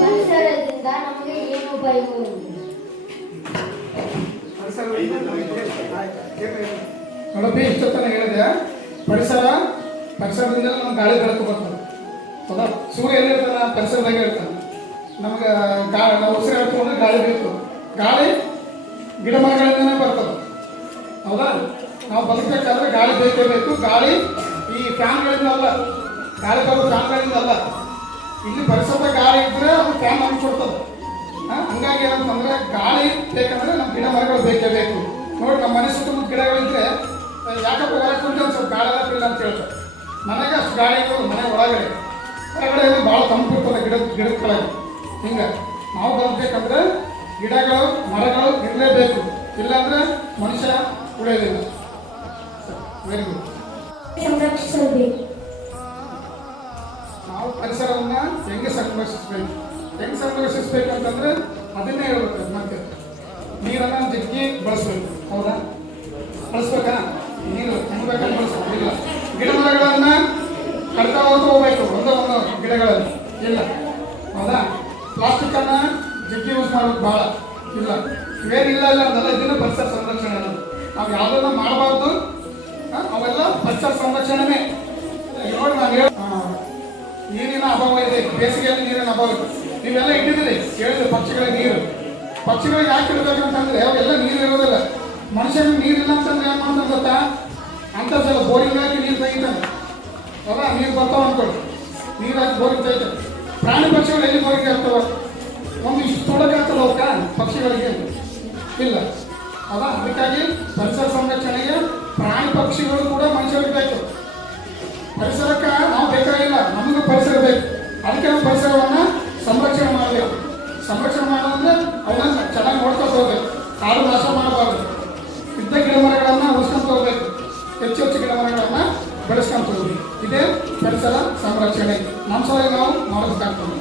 ಪರಿಸರದಿಂದ ನಮಗೆ ಏನು ನೋಡಪ್ಪಿ, ಇಷ್ಟೊತ್ತನ ಹೇಳಿದೆ. ಪರಿಸರ ಪರಿಸರದಿಂದ ನಮ್ಗೆ ಗಾಳಿ ಬೆಳಕು ಬರ್ತದೆ. ಹೌದಾ? ಸೂರ್ಯ ಎಲ್ಲಿರ್ತಾನ? ಪರಿಸರದಾಗ ಇರ್ತಾನೆ. ನಮ್ಗೆ ಗಾ ನಾವು ಉಸಿರು ಅಂದ್ರೆ ಗಾಳಿ ಬೇಕು ಗಾಳಿ ಗಿಡ ಮರಗಳಿಂದನೇ ಬರ್ತದೆ. ಹೌದಾ? ನಾವು ಬದುಕಬೇಕಾದ್ರೆ ಗಾಳಿ ಬೇಕೇ ಬೇಕು ಗಾಳಿ ಈ ಫ್ಯಾನ್ಗಳಿಂದ ಅಲ್ಲ, ಗಾಳಿ ಬರೋ ಫ್ಯಾನ್ಗಳಿಂದ ಅಲ್ಲ. ಇಲ್ಲಿ ಪರಿಸರದ ಗಾಳಿ ಇದ್ರೆ ಅದು ಫ್ಯಾನ್ ಅನ್ಕೊಡ್ತದೆ? ಹಂಗಾಗಿ ಏನಂತಂದ್ರೆ ಗಾಳಿ ಬೇಕಂದ್ರೆ ನಮ್ಮ ಗಿಡ ಮರಗಳು ಬೇಕೇ ಬೇಕು ನೋಡಿ, ನಮ್ಮ ಮನೆ ಸುತ್ತಮುತ್ತ ಗಿಡಗಳಿದ್ರೆ ಯಾಕಪ್ಪ ಹೊರಗೆ ಕುಂತ ಸ್ವಲ್ಪ ಗಾಳಿ ಇಲ್ಲ ಅಂತ ಹೇಳ್ತಾರೆ. ನನಗೆ ಅಷ್ಟು ಗಾಳಿ ಇರೋದು ಮನೆ ಒಳಗಡೆ. ಹೊರಗಡೆ ಭಾಳ ತಂಪು ಇರ್ತದೆ ಗಿಡ, ಗಿಡದ ಕೆಳಗೆ ಹಿಂಗೆ, ನಾವು ಬದುಕಬೇಕಂದ್ರೆ ಗಿಡಗಳು, ಮರಗಳು ಇರಲೇಬೇಕು. ಇಲ್ಲಾಂದ್ರೆ ಮನುಷ್ಯ ಉಳಿಯೋದಿಲ್ಲ. ವೆರಿ ಗುಡ್ ಸಂರಕ್ಷಿಸಬೇಕು ನಾವು ಪರಿಸರವನ್ನ ಹೆಂಗೆ ಸಂರಕ್ಷಿಸ್ಬೇಕು? ಹೆಂಗೆ ಸಂರಕ್ಷಿಸ್ಬೇಕು ಅಂತಂದ್ರೆ ಅದನ್ನೇ ಹೇಳ್ಬೇಕು ಮತ್ತೆ ನೀರನ್ನ ಜಗ್ಗಿ ಬಳಸ್ಬೇಕು. ಹೌದಾ? ಬಳಸ್ಬೇಕಾ? ನೀರು ತುಂಬಬೇಕಂತ ಬಳಸ್ಬೇಕು. ಇಲ್ಲ. ಗಿಡ ಮರಗಳನ್ನ ಕಡ್ತಾ ಹೋಗ್ತಾ ಹೋಗ್ಬೇಕು. ಒಂದೇ ಒಂದು ಗಿಡಗಳಲ್ಲಿ. ಇಲ್ಲ. ಹೌದಾ? ಪ್ಲಾಸ್ಟಿಕ್ ಅನ್ನ ಜಗ್ಗಿ ಯೂಸ್ ಮಾಡೋದು ಭಾಳ ಇಲ್ಲ. ಇವೇನಿಲ್ಲ ಇಲ್ಲ ಅದೆಲ್ಲ ಇದನ್ನ ಪರಿಸರ ಸಂರಕ್ಷಣೆ ಅನ್ನೋದು. ನಾವು ಯಾವುದನ್ನ ಮಾಡಬಾರ್ದು ಪರಿಸರ ಸಂರಕ್ಷಣೆನೇ ನೋಡಿ ನೀರಿನ ಅಭಾವ ಇದೆ, ಬೇಸಿಗೆಯಲ್ಲಿ ನೀರಿನ ಅಭಾವ ಇದೆ. ನೀವೆಲ್ಲ ಇಟ್ಟಿದ್ದೀರಿ, ಕೇಳಿದ್ರೆ ಪಕ್ಷಿಗಳ ನೀರು. ಪಕ್ಷಿಗಳಿಗೆ ಯಾಕೆ ಇಡಬೇಕಂತಂದ್ರೆ ಅವೆಲ್ಲ ನೀರು ಇರೋದಿಲ್ಲ. ಮನುಷ್ಯನಿಗೆ ನೀರಿಲ್ಲ ಅಂತಂದ್ರೆ ಏನು ಮಾಡ್ತಾನೆ ಗೊತ್ತಾ? ಅಂತರ್ಜಲ ಬೋರಿಂಗ್ ಹಾಕಿ ನೀರು ತೆಗಿತಾನೆ ಅಲ್ಲ, ನೀರು ಬರ್ತಾವ ಅನ್ಕೊಳ್ಳಿ. ನೀರು ಹಾಕಿ ಬೋರಿಂಗ್ ತೆಗಿತಾನೆ ಪ್ರಾಣಿ ಪಕ್ಷಿಗಳು ಎಲ್ಲಿ ಬೋರಿಂಗ್ ಆಗ್ತಾವ? ಒಂದು ಇಷ್ಟು ತೊಡಗೆ ಆಗ್ತದೆ ಅವಕ್ಕ ಪಕ್ಷಿಗಳಿಗೆ ಇಲ್ಲ. ಅಲ್ಲ ಅದಕ್ಕಾಗಿ ಪರಿಸರ ಸಂರಕ್ಷಣೆಗೆ ಪ್ರಾಣಿ ಪಕ್ಷಿಗಳು ಕೂಡ ಬೆಳೆಸ್ಕೊಂತ ಹೋಗ್ಬೇಕು ಇದೇ ಪರಿಸರ ಸಂರಕ್ಷಣೆ ನಮ್ಮ ಸಲುವಾಗಿ ನಾವು ಮಾಡಬೇಕಾಗ್ತದೆ